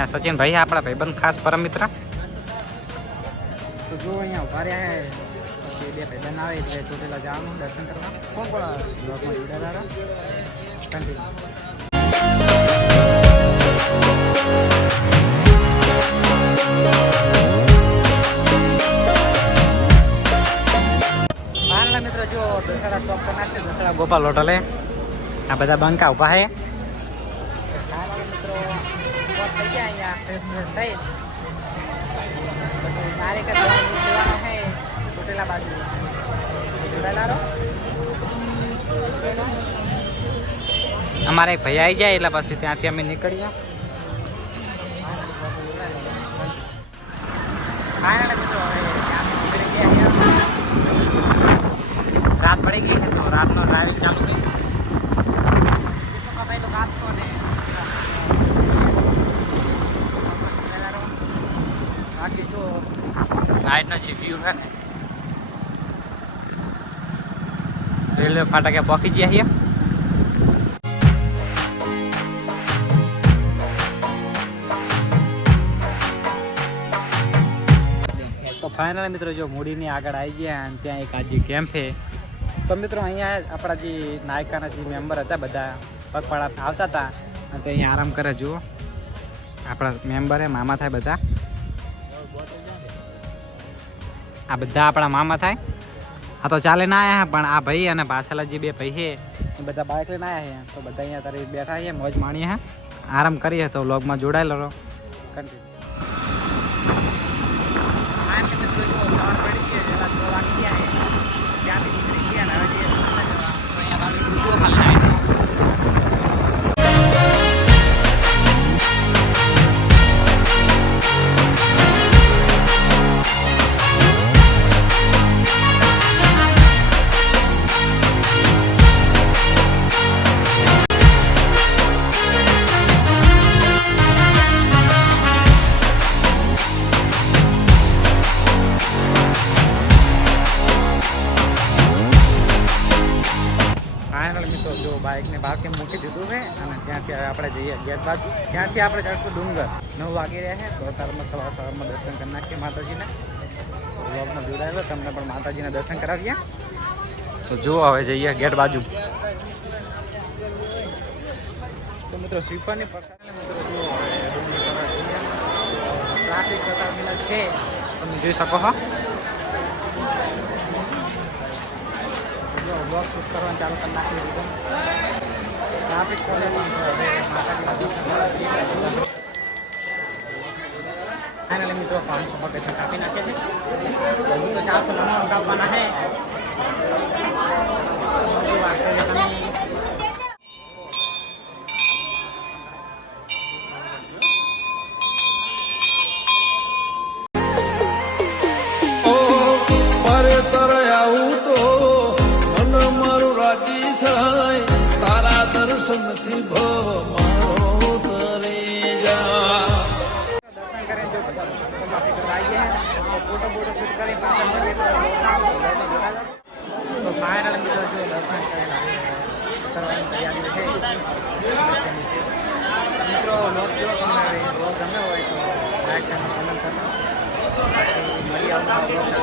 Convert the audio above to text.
અને સચિન ભાઈ આપણા ભાઈબંધ ખાસ પરમ મિત્ર. તો જો અહીંયા ઉભા રહ્યા હે પછી બે ભાઈબંધ આવે એટલે ચોટીલા જવાનું દર્શન કરવા. કોણ કોણ બ્લોગમાં જોડાયેલા કન્ટિન્યુ. મારા મિત્રો જો દસડા સ્ટોપ કરી નાખશે દસડા ગોપાલ હોટલે. આ બધા બંકા ઉભા હે મિત્રો. સ્ટોપ થઈ ગયા અહીંયા ફ્રેશ થઈ પછી તારે જવાનું હે ચોટીલા બાજુ. જોડાયેલા અમારે એક ભાઈ આવી જાય એટલે પછી ત્યાંથી અમે નીકળીએ. રાત પડી ગઈ તો રાતનો ડ્રાઇવિંગ ચાલુ થઈ. બાકી જો નાઇટનો જે વ્યૂ છે રેલવે ફાટકે પહોંચી ગયા છીએ. તો ફાઇનલ મિત્રો જો મૂડીની આગળ આવી ગયા અને ત્યાં એક આજે કેમ્પ છે. તો મિત્રો અહીંયા આપણા જે નાયકાના જે મેમ્બર હતા બધા પગપાળા આવતા હતા અને તે અહીંયા આરામ કરે. જુઓ આપણા મેમ્બર મામા થાય બધા. આ બધા આપણા મામા થાય. આ તો ચાલે ના આવ્યા પણ આ ભાઈ અને પાછળના જે બે ભાઈ છે એ બધા બાઇક લઈને આવ્યા છે. તો બધા અહીંયા તારી બેઠા છે મોજ માણીએ છે આરામ કરીએ. તો વ્લોગમાં જોડાયેલો રહો કન્ટિન્યુ. મિત્રો જો બાઇકને બહાર કેમ મૂકી દીધું છે અને ત્યાંથી આપણે જઈએ ગેટ બાજુ. ત્યાંથી આપણે ચડશું ડુંગર. 9 વાગી રહ્યા છે તો અત્યારમાં સવારમાં દર્શન કરી નાખીએ માતાજીને. વ્લોગમાં જોડાયેલો તમને પણ માતાજીના દર્શન કરાવીએ. તો જુઓ હવે જઈએ ગેટ બાજુ. તો મિત્રો શ્રીફળની પ્રસાદ મિત્રો જુઓ ટ્રાફિક પ્રસાદ છે તમે જોઈ શકો છો. બ્લોગ શૂટ કરવાનું ચાલુ કરી નાખી દીધું. ટ્રાફિક ચાલે પણ ફાઇનલી મિત્રો 500 પગથિયાં કાપી નાખે છે. હજુ તો 499 કાપવાના છે. દર્શન કરીને જો ફોટો બોટો શૂટ કરી પાછા મળીએ તો ફાઇનલ મિત્રો જો દર્શન કરવાની તૈયારી છે. મિત્રો લોક જો તમને લોક ગમે હોય તો લાઈક અને કમેન્ટ કરો. મળીએ આવનારા